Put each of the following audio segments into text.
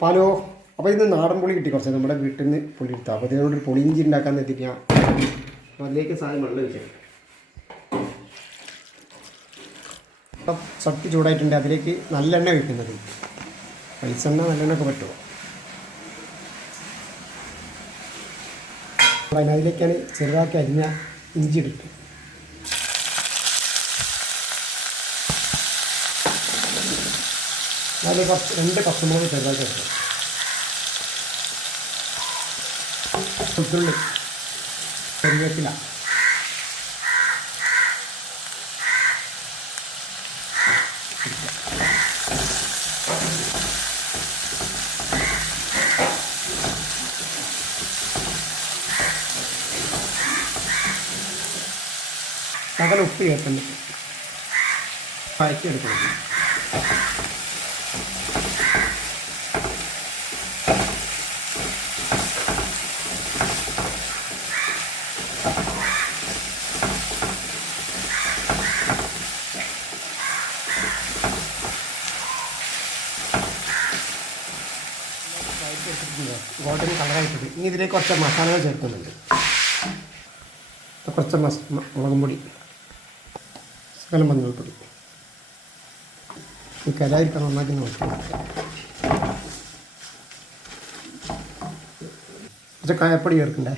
പാലോ അപ്പോൾ ഇന്ന് നാടൻ പുളി കിട്ടി കുറച്ച്. നമ്മുടെ വീട്ടിൽ നിന്ന് പുളി എടുത്തു. അപ്പോൾ ഇതിനോട് ഇഞ്ചി ഉണ്ടാക്കാൻ എത്തിയിട്ട് ഞാൻ അതിലേക്ക് സാധനം വെള്ളം ഒഴിക്കാം. അപ്പം ചട്ടി ചൂടായിട്ടുണ്ട്. അതിലേക്ക് നല്ലെണ്ണ വെക്കുന്നത് പൈസെണ്ണ നല്ലെണ്ണ ഒക്കെ പറ്റുമോ? അതിനകത്തിലേക്കാണ് ചെറുതാക്കി അരിഞ്ഞ ഇഞ്ചി ഇട്ടിട്ട് കുറച്ച് രണ്ട് പച്ചമുളക് ചെറുതാക്കി വെക്കണം പുത്തുള്ളി കരിവേപ്പില. ശകല ഉപ്പ് ചേർക്കുന്നു വഴറ്റിയെടുക്കണം ഗോൾഡൻ കളറായിട്ടുണ്ട് ഇനി ഇതിലേക്ക് കുറച്ച് മസാലകൾ ചേർക്കുന്നുണ്ട്. കുറച്ച് മസ മുളകും പൊടി ശകലം മഞ്ഞൾപ്പൊടി. ഈ കലായിരിക്കണം നന്നാക്കി നോക്കി. കുറച്ച് കായപ്പൊടി ചേർക്കണ്ടേ?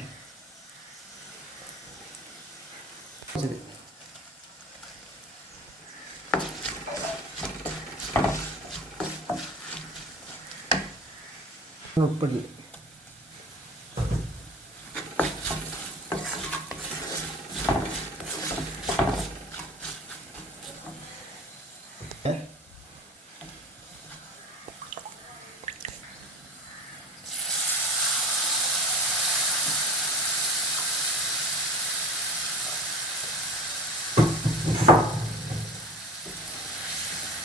ശരി.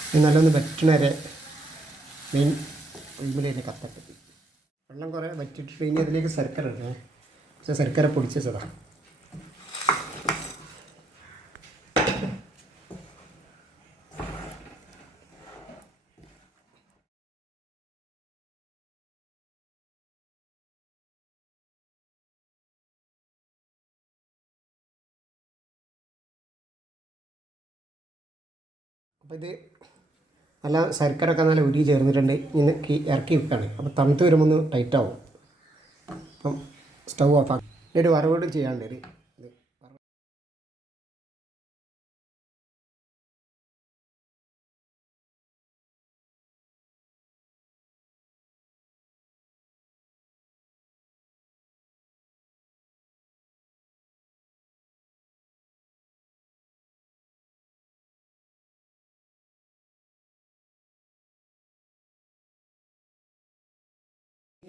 ഇത് നല്ലൊന്ന് വറ്റണ വരെ മെയിൻ ഉള്ളിലേക്ക് കത്തട്ട് വെള്ളം കുറേ വറ്റിട്ടിട്ട് ഇനി അതിലേക്ക് ശർക്കര ഇടണേ. കുറച്ച് ശർക്കര പൊടിച്ചതാണ് അപ്പോൾ ഇത് നല്ല ശർക്കരൊക്കെ നല്ല ഉരുകി ചേർന്നിട്ടുണ്ട്. ഇന്ന് ഇറക്കി വെക്കുകയാണ് അപ്പോൾ തണുത്ത് വരുമ്പോൾ ഒന്ന് ടൈറ്റാവും അപ്പം സ്റ്റൗ ഓഫാക്കും ഇനി ഒരു വറവോട് ചെയ്യാണ്ട്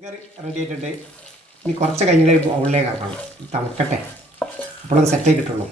കറി റെഡി ആയിട്ടുണ്ട്. ഇനി കുറച്ച് കഴിഞ്ഞിട്ട് ബൗളിലേക്ക് ആക്കണം. തണുക്കട്ടെ. അപ്പോഴൊന്ന് സെറ്റായി കിട്ടുള്ളൂ.